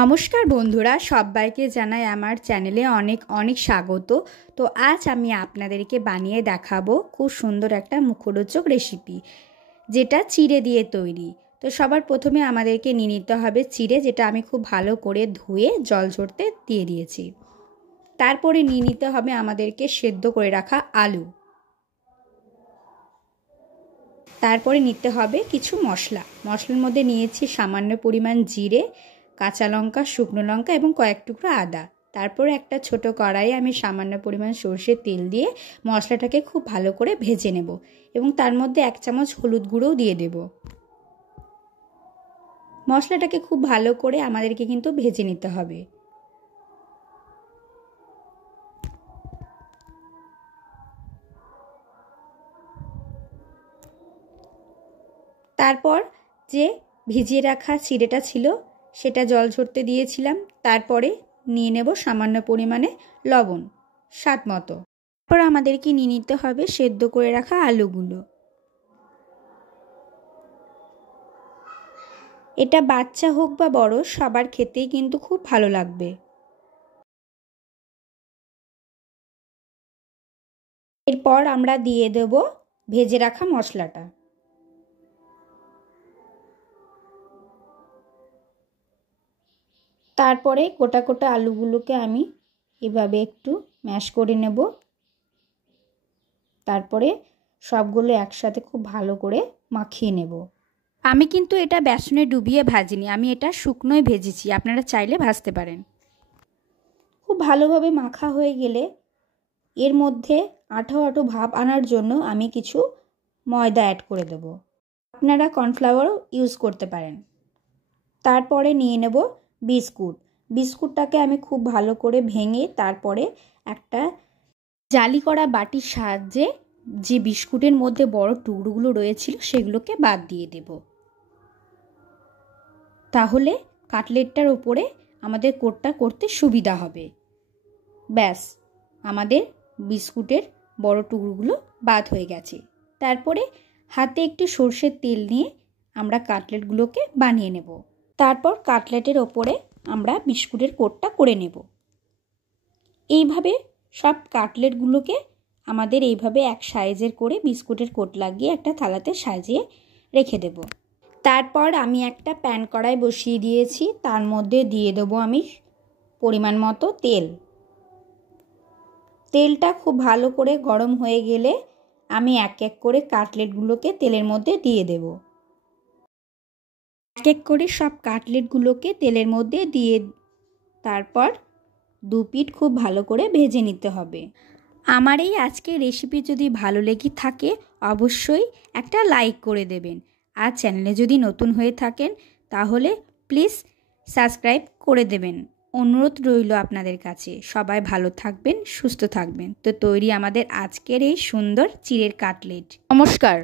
নমস্কার বন্ধুরা, সবাইকে জানাই আমার চ্যানেলে অনেক অনেক স্বাগত। তো আজ আমি আপনাদেরকে বানিয়ে দেখাবো খুব সুন্দর একটা মুখরোচক রেসিপি, যেটা চিড়ে দিয়ে তৈরি। তো সবার প্রথমে আমাদেরকে নিয়ে নিতে হবে চিড়ে, যেটা আমি খুব ভালো করে ধুয়ে জল ঝরতে দিয়ে দিয়েছি। তারপরে নিয়ে নিতে হবে আমাদেরকে সেদ্ধ করে রাখা আলু। তারপরে নিতে হবে কিছু মশলার মধ্যে নিয়েছি সামান্য পরিমাণ জিরে, কাঁচা লঙ্কা, শুকনো লঙ্কা এবং কয়েক টুকরো আদা। তারপরে একটা ছোট কড়াইয়ে আমি সামান্য পরিমাণ সর্ষের তেল দিয়ে মশলাটাকে খুব ভালো করে ভেজে নেব এবং তার মধ্যে 1 চামচ হলুদ গুঁড়োও দিয়ে দেব। মশলাটাকে খুব ভালো করে আমাদেরকে কিন্তু ভেজে নিতে হবে। তারপর যে ভিজিয়ে রাখা চিড়েটা ছিল সেটা জল ঝরতে দিয়েছিলাম। তারপরে নিয়ে নেব সামান্য পরিমাণে লবণ, স্বাদ মতো। তারপর আমাদেরকে নিয়ে নিতে হবে সেদ্ধ করে রাখা আলুগুলো। এটা বাচ্চা হোক বা বড়, সবার খেতেই কিন্তু খুব ভালো লাগবে। এরপর আমরা দিয়ে দেব ভেজে রাখা মশলাটা। তারপরে গোটা গোটা আলুগুলোকে আমি এভাবে একটু ম্যাশ করে নেব। তারপরে সবগুলো একসাথে খুব ভালো করে মাখিয়ে নেব। আমি কিন্তু এটা বেসনে ডুবিয়ে ভাজিনি, আমি এটা শুকনোই ভেজেছি, আপনারা চাইলে ভাজতে পারেন। খুব ভালোভাবে মাখা হয়ে গেলে এর মধ্যে আঠা আঠা ভাব আনার জন্য আমি কিছু ময়দা অ্যাড করে দেব। আপনারা কর্নফ্লাওয়ারও ইউজ করতে পারেন। তারপরে নিয়ে নেব বিস্কুটটাকে আমি খুব ভালো করে ভেঙে তারপরে একটা জালি করা বাটির সাহায্যে যে বিস্কুটের মধ্যে বড় টুকরোগুলো রয়েছিল সেগুলোকে বাদ দিয়ে দেব। তাহলে কাটলেটটার ওপরে আমাদের কোটটা করতে সুবিধা হবে। ব্যাস, আমাদের বিস্কুটের বড় টুকরোগুলো বাদ হয়ে গেছে। তারপরে হাতে একটু সর্ষের তেল নিয়ে আমরা কাটলেটগুলোকে বানিয়ে নেব। তারপর কাটলেটের ওপরে আমরা বিস্কুটের কোটটা করে নেব। এইভাবে সব কাটলেটগুলোকে আমাদের এইভাবে এক সাইজের করে বিস্কুটের কোট লাগিয়ে একটা থালাতে সাজিয়ে রেখে দেব। তারপর আমি একটা প্যান কড়াই বসিয়ে দিয়েছি, তার মধ্যে দিয়ে দেবো আমি পরিমাণ মতো তেল। তেলটা খুব ভালো করে গরম হয়ে গেলে আমি এক এক করে কাটলেটগুলোকে তেলের মধ্যে দিয়ে দেব। এক এক করে সব কাটলেটগুলোকে তেলের মধ্যে দিয়ে তারপর দু পিঠ খুব ভালো করে ভেজে নিতে হবে। আমার এই আজকের রেসিপি যদি ভালো লেগে থাকে অবশ্যই একটা লাইক করে দেবেন। আর চ্যানেলে যদি নতুন হয়ে থাকেন তাহলে প্লিজ সাবস্ক্রাইব করে দেবেন। অনুরোধ রইল আপনাদের কাছে। সবাই ভালো থাকবেন, সুস্থ থাকবেন। তো তৈরি আমাদের আজকের এই সুন্দর চিড়ের কাটলেট। নমস্কার।